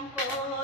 সাম্পলিয়া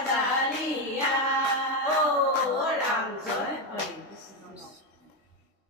Obrigada.